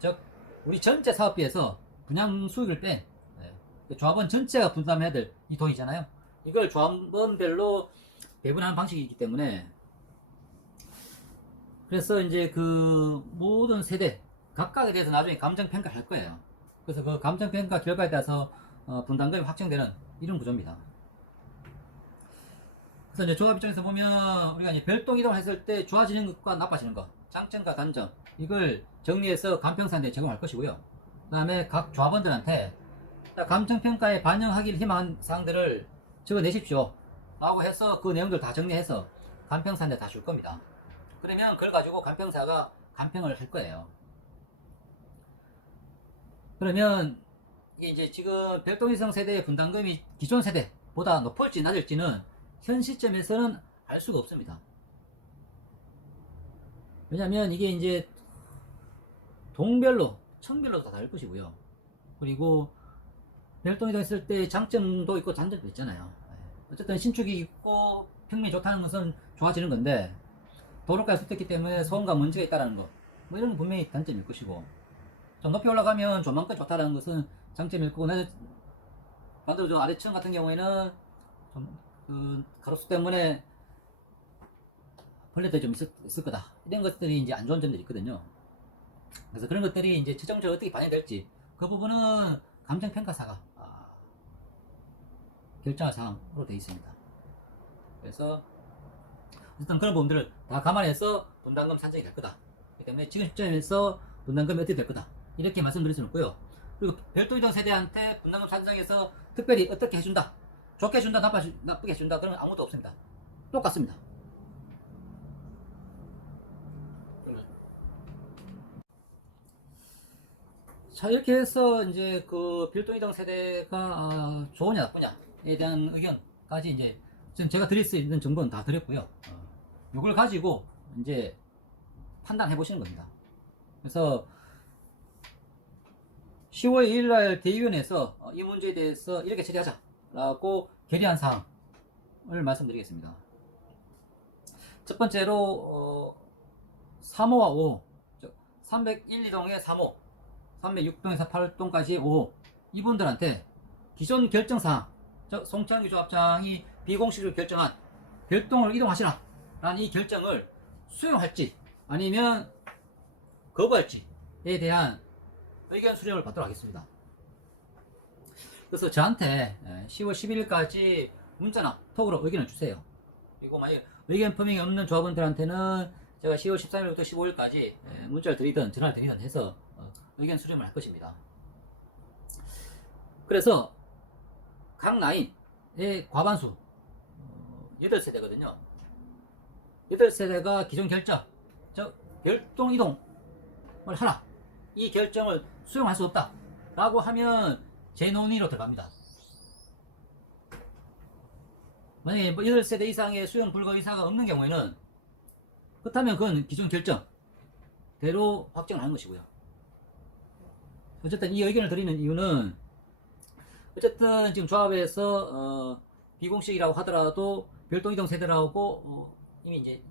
즉 우리 전체 사업비에서 분양 수익을 뺀 조합원 전체가 분담해야 될 이 돈이잖아요. 이걸 조합원별로 배분하는 방식이기 때문에, 그래서 이제 그 모든 세대 각각에 대해서 나중에 감정평가를 할 거예요. 그래서 그 감정평가 결과에 따라서 분담금이 확정되는 이런 구조입니다. 그래서 이제 조합 입장에서 보면 우리가 이제 별동 이동을 했을 때 좋아지는 것과 나빠지는 것, 장점과 단점, 이걸 정리해서 감평사한테 제공할 것이고요. 그 다음에 각 조합원들한테 감정평가에 반영하기를 희망하는 사항들을 적어내십시오 라고 해서 그 내용들 다 정리해서 감평사한테 다 줄 겁니다. 그러면 그걸 가지고 감평사가 감평을 할 거예요. 그러면 이게 이제 지금 별동위성 세대의 분담금이 기존 세대보다 높을지 낮을지는 현 시점에서는 알 수가 없습니다. 왜냐면 이게 이제 동별로, 층별로 다 다를 것이고요. 그리고 별동위성 했을 때 장점도 있고 단점도 있잖아요. 어쨌든 신축이 있고 평면이 좋다는 것은 좋아지는 건데, 도로가에 붙었기 때문에 소음과 먼지가 있다는 거, 뭐 이런 건 분명히 단점일 것이고, 좀 높이 올라가면 조망까지 좋다는 것은 장점일 거고, 반대로 저 아래층 같은 경우에는 좀 가로수 때문에 벌레들이 좀 있을 거다, 이런 것들이 이제 안 좋은 점들이 있거든요. 그래서 그런 것들이 이제 최종적으로 어떻게 반영될지 그 부분은 감정평가사가 결정할 사항으로 되어 있습니다. 그래서 어쨌든 그런 부분들을 다 감안해서 분담금 산정이 될 거다. 그렇기 때문에 지금 시점에서 분담금이 어떻게 될 거다, 이렇게 말씀드릴 수는 없고요. 그리고 별도 이동 세대한테 분담금 산정해서 특별히 어떻게 해준다, 좋게 해준다, 나쁘게 해준다, 그런 건 아무도 없습니다. 똑같습니다. 자, 이렇게 해서 이제 그 별도 이동 세대가 좋으냐 나쁘냐에 대한 의견까지 이제 지금 제가 드릴 수 있는 정보는 다 드렸고요. 이걸 가지고 이제 판단해 보시는 겁니다. 그래서 10월 2일날 대의원에서 이 문제에 대해서 이렇게 처리하자라고 결의한 사항을 말씀드리겠습니다. 첫 번째로 3호와 5호, 즉 301, 2동의 3호, 306동에서 8동까지의 5호, 이분들한테 기존 결정사항, 즉 송창규 조합장이 비공식으로 결정한 별동을 이동하시라 라는 이 결정을 수용할지 아니면 거부할지에 대한 의견 수렴을 받도록 하겠습니다. 그래서 저한테 10월 11일까지 문자나 톡으로 의견을 주세요. 그리고 만약 의견 표명이 없는 조합원들한테는 제가 10월 13일부터 15일까지 문자를 드리든 전화를 드리든 해서 의견 수렴을 할 것입니다. 그래서 각 라인의 과반수 8세대거든요. 8세대가 기존 결정, 즉 별동 이동을 하라, 이 결정을 수용할 수 없다 라고 하면 제 논의로 들어갑니다. 만약에 뭐 8세대 이상의 수용 불가 의사가 없는 경우에는, 그렇다면 그건 기존 결정대로 확정을 하는 것이고요. 어쨌든 이 의견을 드리는 이유는, 어쨌든 지금 조합에서 비공식이라고 하더라도 별도 이동 세대라고 이미 이제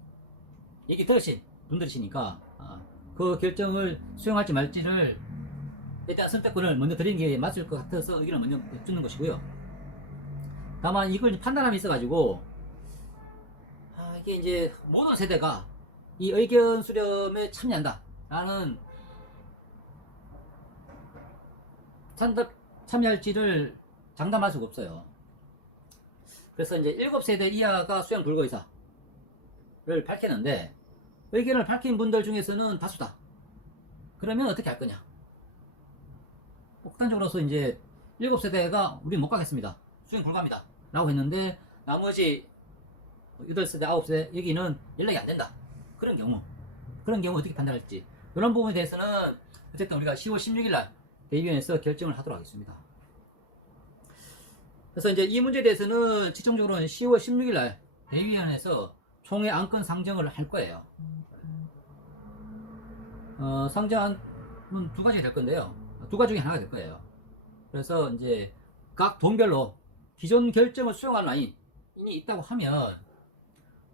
얘기 들으신 분들이시니까 그 결정을 수용할지 말지를 일단 선택권을 먼저 드리는 게 맞을 것 같아서 의견을 먼저 주는 것이고요. 다만 이걸 판단함이 있어가지고 이게 이제 모든 세대가 이 의견 수렴에 참여한다 라는, 참여할지를 장담할 수가 없어요. 그래서 이제 7세대 이하가 수용 불가 의사를 밝혔는데, 의견을 밝힌 분들 중에서는 다수다. 그러면 어떻게 할 거냐? 극단적으로서 이제 7세대가 우리 못 가겠습니다, 수용 불가합니다 라고 했는데, 나머지 8세대, 9세대 여기는 연락이 안 된다. 그런 경우 어떻게 판단할지, 이런 부분에 대해서는 어쨌든 우리가 10월 16일날 대의위원회에서 결정을 하도록 하겠습니다. 그래서 이제 이 문제에 대해서는 최종적으로는 10월 16일날 대의위원회에서 총회 안건 상정을 할 거예요. 상정은 두 가지가 될 건데요. 두 가지 중에 하나가 될 거예요. 그래서 이제 각 동별로 기존 결정을 수용한 라인이 있다고 하면,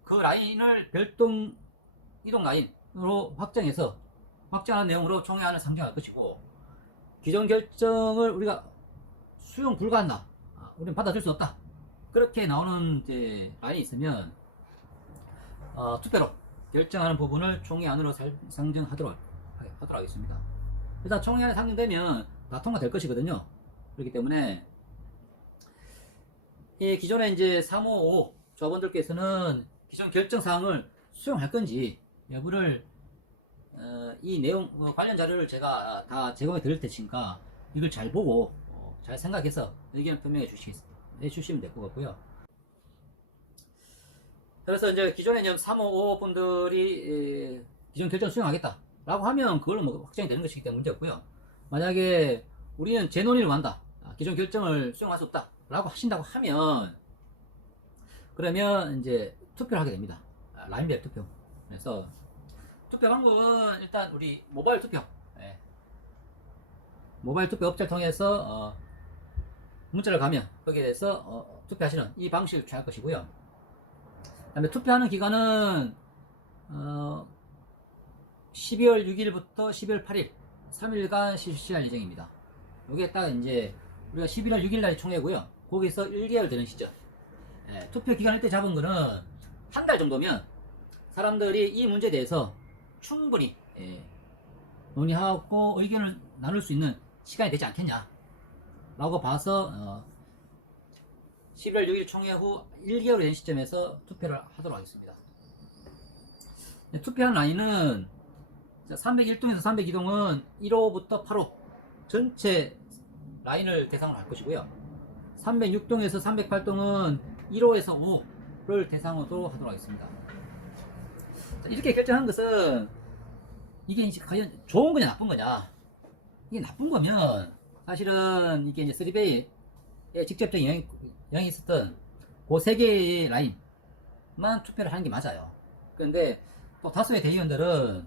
그 라인을 별동 이동 라인으로 확정하는 내용으로 총회안을 상정할 것이고, 기존 결정을 우리가 수용 불가한다, 우리는 받아줄 수 없다, 그렇게 나오는 이제 라인이 있으면 투표로 결정하는 부분을 총회안으로 상정하도록 하겠습니다. 일단 총회안에 상정되면 다 통과될 것이거든요. 그렇기 때문에 이 기존에 이제 355 조합원들께서는 기존 결정 사항을 수용할 건지 여부를 이 내용 관련 자료를 제가 다 제공해 드릴 테니까 이걸 잘 보고 잘 생각해서 의견을 표명해 주시면 될 것 같고요. 그래서 이제 기존에 355 분들이 기존 결정 수용하겠다 라고 하면 그걸로 뭐 확정이 되는 것이기 때문에 문제 없고요. 만약에 우리는 재논의를 한다, 기존 결정을 수용할 수 없다 라고 하신다고 하면, 그러면 이제 투표를 하게 됩니다. 라인별 투표. 그래서 투표 방법은 일단 우리 모바일 투표, 모바일 투표 업체를 통해서 문자를 가면 거기에 대해서 투표하시는 이 방식을 취할 것이고요. 그 다음에 투표하는 기간은 12월 6일부터 12월 8일 3일간 실시할 예정입니다. 이게 딱 이제 우리가 11월 6일 날 총회고요. 거기서 1개월 되는 시점. 투표 기간을 때 잡은 거는 한 달 정도면 사람들이 이 문제에 대해서 충분히 논의하고 의견을 나눌 수 있는 시간이 되지 않겠냐 라고 봐서 11월 6일 총회 후 1개월이 된 시점에서 투표를 하도록 하겠습니다. 투표한 라인은 301동에서 302동은 1호부터 8호 전체 라인을 대상으로 할 것이고요. 306동에서 308동은 1호에서 5를 대상으로 하도록 하겠습니다. 이렇게 결정한 것은 이게 이제 과연 좋은 거냐 나쁜 거냐. 이게 나쁜 거면 사실은 이게 이제 3베이에 직접적인 영향이 있었던 그 세 개의 라인만 투표를 하는 게 맞아요. 그런데 또 다수의 대의원들은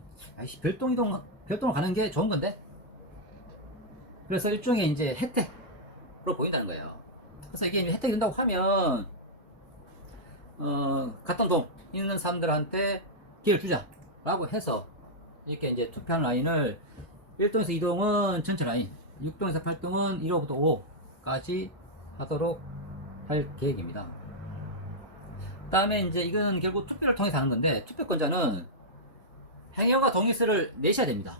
별도로 가는 게 좋은 건데, 그래서 일종의 이제 혜택으로 보인다는 거예요. 그래서 이게 혜택이 된다고 하면 같은 동 있는 사람들한테 기회를 주자라고 해서 이렇게 이제 투표한 라인을 1동에서 2동은 전체 라인, 6동에서 8동은 1호부터 5까지 하도록 할 계획입니다. 그 다음에 이제 이건 결국 투표를 통해서 하는 건데, 투표권자는 행여가 동의서를 내셔야 됩니다.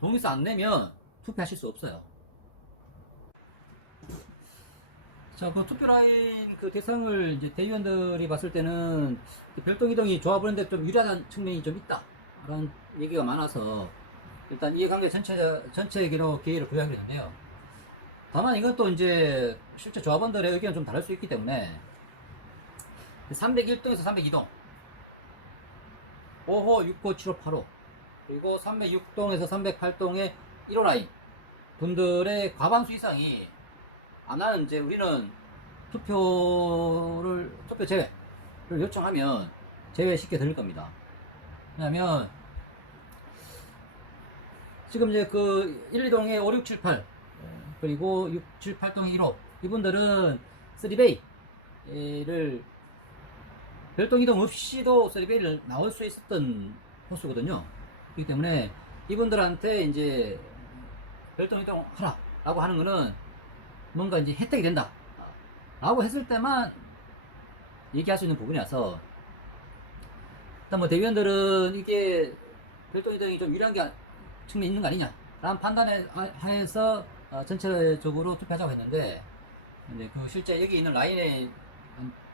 동의서 안 내면 투표하실 수 없어요. 자, 그 투표 라인 그 대상을 이제 대의원들이 봤을 때는 별동 이동이 조합을 하는데 좀 유리한 측면이 좀 있다 라는 얘기가 많아서 일단 이해관계 전체에게로 기회를 부여하게 됐는데요. 다만 이것도 이제 실제 조합원들의 의견은 좀 다를 수 있기 때문에 301동에서 302동 5호, 6호, 7호, 8호 그리고 306동에서 308동의 1호 라인 분들의 과반수 이상이 나는 이제 우리는 투표 제외를 요청하면 제외시켜 드릴 겁니다. 왜냐면 지금 이제 그 1, 2동에 5, 6, 7, 8 그리고 6, 7, 8동에 1호 이분들은 3베이를 별동 이동 없이도 3베이를 나올 수 있었던 호수거든요. 그렇기 때문에 이분들한테 이제 별동 이동 하라 라고 하는 거는 뭔가 이제 혜택이 된다 라고 했을 때만 얘기할 수 있는 부분이라서, 일단 뭐 대위원들은 이게 별동 이동이 좀 유리한 게 측면이 있는 거 아니냐 라는 판단에 하에서 전체적으로 투표하자고 했는데, 이제 그 실제 여기 있는 라인의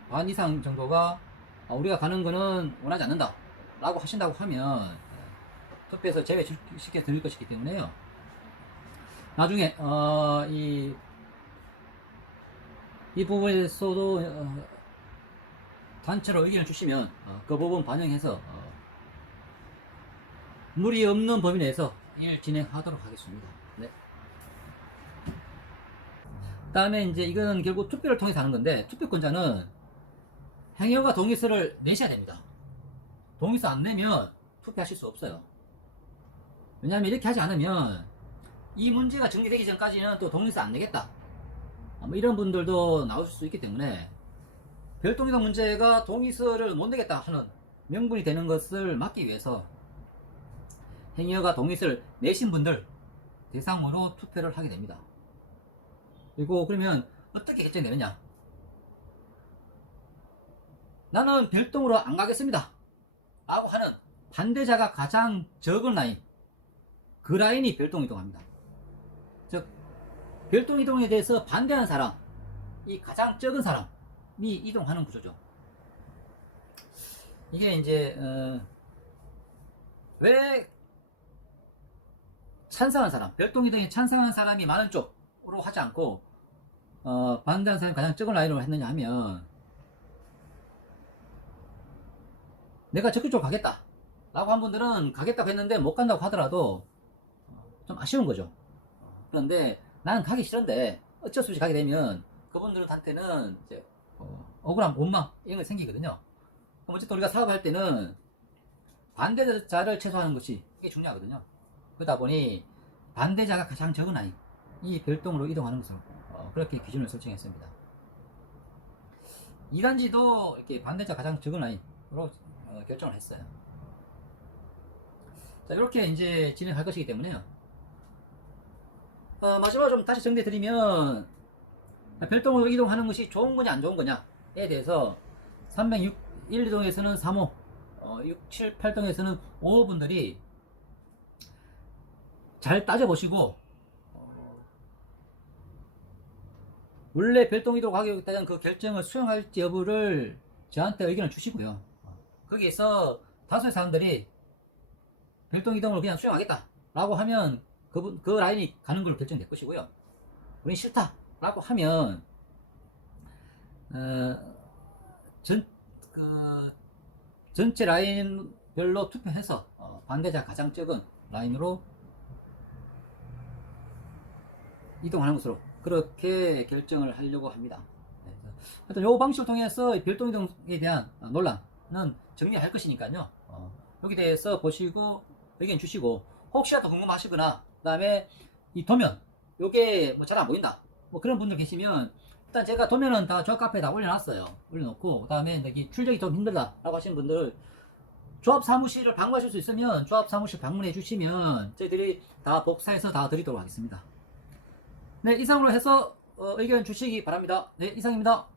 반 이상 정도가 우리가 가는 거는 원하지 않는다 라고 하신다고 하면 투표에서 제외시켜 드릴 것이기 때문에요. 나중에 이 부분에서도 단체로 의견을 주시면 그 부분 반영해서 무리 없는 범위 내에서 일 진행하도록 하겠습니다. 네. 다음에 이제 이건 결국 투표를 통해서 하는 건데, 투표권자는 행여가 동의서를 내셔야 됩니다. 동의서 안 내면 투표하실 수 없어요. 왜냐하면 이렇게 하지 않으면 이 문제가 정리되기 전까지는 또 동의서 안 내겠다 뭐 이런 분들도 나올 수 있기 때문에, 별동이동 문제가 동의서를 못 내겠다 하는 명분이 되는 것을 막기 위해서 행여가 동의서를 내신 분들 대상으로 투표를 하게 됩니다. 그리고 그러면 어떻게 결정되느냐, 나는 별동으로 안 가겠습니다 라고 하는 반대자가 가장 적은 라인, 그 라인이 별동 이동합니다. 즉 별동 이동에 대해서 반대하는 사람이 가장 적은 사람이 이동하는 구조죠. 이게 이제 왜 찬성한 사람, 별동 이동에 찬성한 사람이 많은 쪽으로 하지 않고 반대하는 사람이 가장 적은 라인으로 했느냐 하면, 내가 적극적으로 가겠다 라고 한 분들은 가겠다고 했는데 못 간다고 하더라도 좀 아쉬운 거죠. 그런데 나는 가기 싫은데 어쩔 수 없이 가게 되면 그분들한테는 이제 억울한 원망 이런 게 생기거든요. 그럼 어쨌든 우리가 사업할 때는 반대자를 최소화하는 것이 이게 중요하거든요. 그러다 보니 반대자가 가장 적은 라인, 이 별동으로 이동하는 것으로 그렇게 기준을 설정했습니다. 2단지도 이렇게 반대자 가장 적은 라인으로 결정을 했어요. 자, 이렇게 이제 진행할 것이기 때문에요. 마지막으로 좀 다시 정리해드리면, 별동으로 이동하는 것이 좋은 거냐 안 좋은 거냐에 대해서 306, 1, 2동에서는 3호, 6, 7, 8동에서는 5호분들이 잘 따져보시고 원래 별동 이동으로 가겠다는 그 결정을 수용할지 여부를 저한테 의견을 주시고요. 거기에서 다수의 사람들이 별동 이동을 그냥 수용하겠다 라고 하면 그 라인이 가는 걸로 결정될 것이고요. 우린 싫다 라고 하면 전체 라인별로 투표해서 반대자 가장 적은 라인으로 이동하는 것으로 그렇게 결정을 하려고 합니다. 하여튼 이 방식을 통해서 별동 이동에 대한 논란은 정리할 것이니까요. 여기 대해서 보시고 의견 주시고, 혹시라도 궁금하시거나 그 다음에 이 도면 요게 뭐 잘 안 보인다 뭐 그런 분들 계시면, 일단 제가 도면은 다 조합 카페에 다 올려놨어요. 올려놓고 그 다음에 여기 출력이 좀 힘들다 라고 하시는 분들 조합 사무실을 방문하실 수 있으면 조합 사무실 방문해 주시면 저희들이 다 복사해서 다 드리도록 하겠습니다. 네, 이상으로 해서 의견 주시기 바랍니다. 네, 이상입니다.